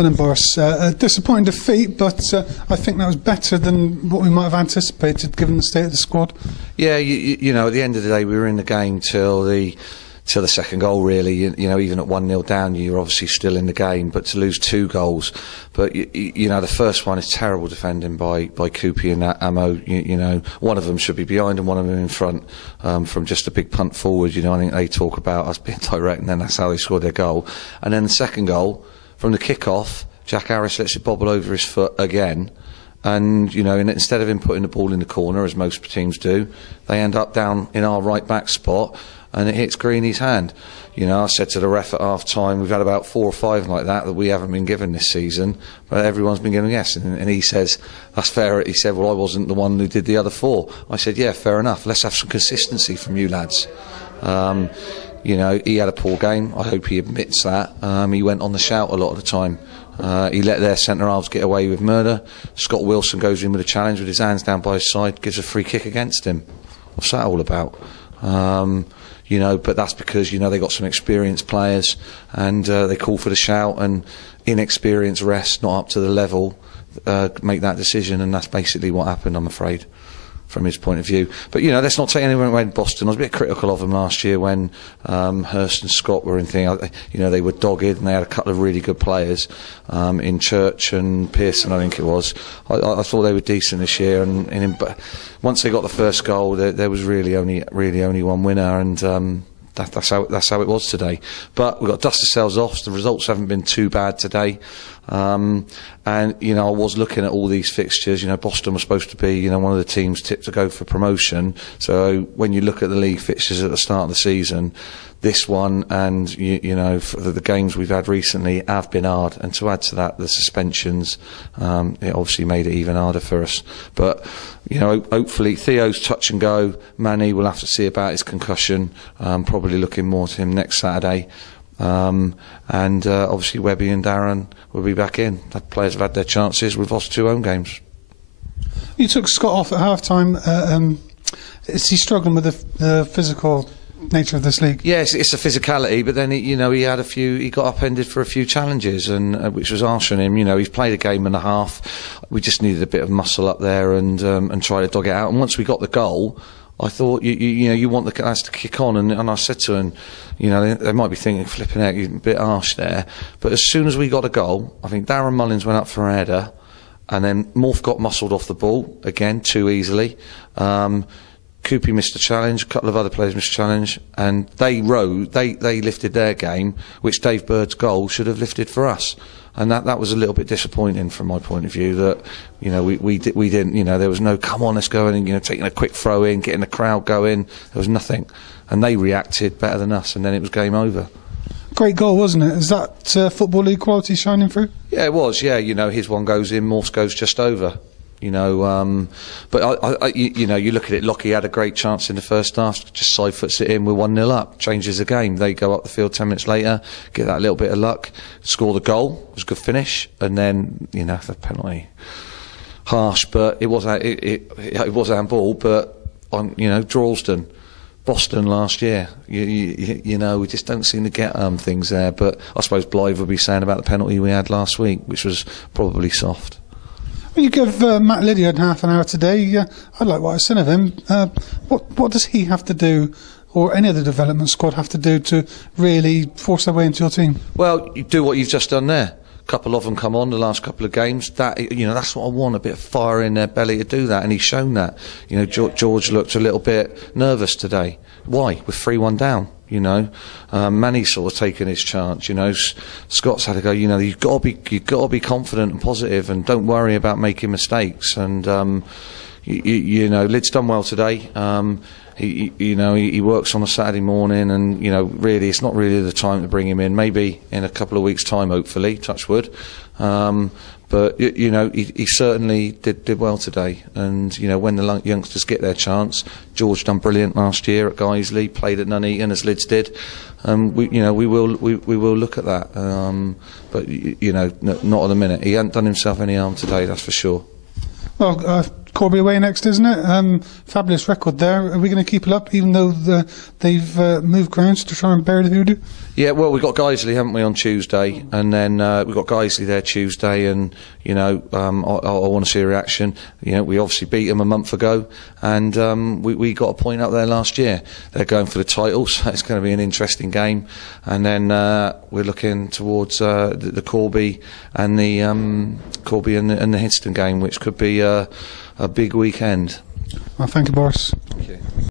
Well then, Boris, a disappointing defeat, but I think that was better than what we might have anticipated given the state of the squad. Yeah, you know, at the end of the day, we were in the game till the second goal, really. You know, even at 1-0 down, you're obviously still in the game, but to lose 2 goals. But, you know, the first one is terrible defending by Coopy and Ammo. You know, one of them should be behind and one of them in front from just a big punt forward. You know, I think they talk about us being direct, and then that's how they scored their goal. And then the second goal, from the kick-off, Jack Harris lets it bobble over his foot again. And, you know, instead of him putting the ball in the corner, as most teams do, they end up down in our right-back spot, and it hits Greeny's hand. You know, I said to the ref at half-time, we've had about 4 or 5 like that we haven't been given this season, but everyone's been given yes. And he says, that's fair. He said, well, I wasn't the one who did the other 4. I said, yeah, fair enough. Let's have some consistency from you lads. You know, he had a poor game. I hope he admits that. He went on the shout a lot of the time. He let their centre-halves get away with murder. Scott Wilson goes in with a challenge with his hands down by his side, gives a free kick against him. What's that all about? You know, but that's because, you know, they got some experienced players and they call for the shout, and inexperienced rest, not up to the level, make that decision, and that's basically what happened, I'm afraid, from his point of view. But, you know, let's not take anyone away in Boston. I was a bit critical of them last year when Hurst and Scott were in thing. You know, they were dogged and they had a couple of really good players in Church and Pearson, I think it was. I thought they were decent this year, and once they got the first goal, there was really only one winner, and that's how it was today. But we've got to dust ourselves off. The results haven't been too bad today. And, you know, I was looking at all these fixtures. You know, Boston was supposed to be, you know, one of the teams tipped to go for promotion. So when you look at the league fixtures at the start of the season, this one and, you know, the games we've had recently have been hard. And to add to that, the suspensions, it obviously made it even harder for us. But, you know, hopefully Theo's touch and go. Manny will have to see about his concussion. Probably looking more to him next Saturday. And obviously Webby and Darren will be back in. The players have had their chances. We've lost 2 home games. You took Scott off at half-time. Is he struggling with the physical nature of this league? Yes, it's a physicality, but then you know, he got upended for a few challenges, and which was harsh on him. You know, he's played a game and a half. We just needed a bit of muscle up there and try to dog it out. And once we got the goal, I thought, you know, you want the guys to kick on, and I said to him, you know, they might be thinking, flipping out, he's a bit harsh there. But as soon as we got a goal, I think Darren Mullins went up for a header, and then Morph got muscled off the ball, again, too easily. Coopy missed a challenge, a couple of other players missed a challenge, and they lifted their game, which Dave Bird's goal should have lifted for us. And that was a little bit disappointing from my point of view, that, you know, we didn't, you know, there was no, come on, let's go in, and, you know, taking a quick throw in, getting the crowd going. There was nothing. And they reacted better than us, and then it was game over. Great goal, wasn't it? Is that Football League quality shining through? Yeah, it was, yeah. You know, his one goes in, Morse goes just over. You know, but you know, you look at it, Lockie had a great chance in the first half, just side foots it in, we're 1-0 up, changes the game. They go up the field 10 minutes later, get that little bit of luck, score the goal, it was a good finish, and then, you know, the penalty. Harsh, but it was handball, but on, you know, Drawsden, Boston last year, you know, we just don't seem to get things there. But I suppose Blythe would be saying about the penalty we had last week, which was probably soft. Well, you give Matt Lydiard half an hour today. I like what I've seen of him. What does he have to do, or any other development squad have to do, to really force their way into your team? Well, you do what you've just done there. A couple of them come on the last couple of games. That, you know, that's what I want, a bit of fire in their belly to do that, and he's shown that. You know, George looked a little bit nervous today. Why? With 3-1 down. You know, Manny's sort of taken his chance. You know, Scott's had to go. You know, you've got to be confident and positive, and don't worry about making mistakes. And you know, Lid's done well today. He works on a Saturday morning, and, you know, really, it's not really the time to bring him in. Maybe in a couple of weeks' time, hopefully, touch wood. But, you know, he certainly did well today. And, you know, when the youngsters get their chance, George done brilliant last year at Guiseley, played at Nuneaton as Lids did. We will look at that. But, you know, not at the minute. He hasn't done himself any harm today, that's for sure. Well, Corby away next, isn't it? Fabulous record there. Are we going to keep it up, even though they've moved grounds to try and bury the hoodoo? Yeah, well, we've got Guiseley, haven't we, on Tuesday, and then we've got Guiseley there Tuesday, and you know, I want to see a reaction. You know, we obviously beat them a month ago, and we got a point up there last year. They're going for the title, so it's going to be an interesting game. And then we're looking towards the Corby and the Corby and the Hidston game, which could be a big weekend. Well, thank you, Boris. Thank you.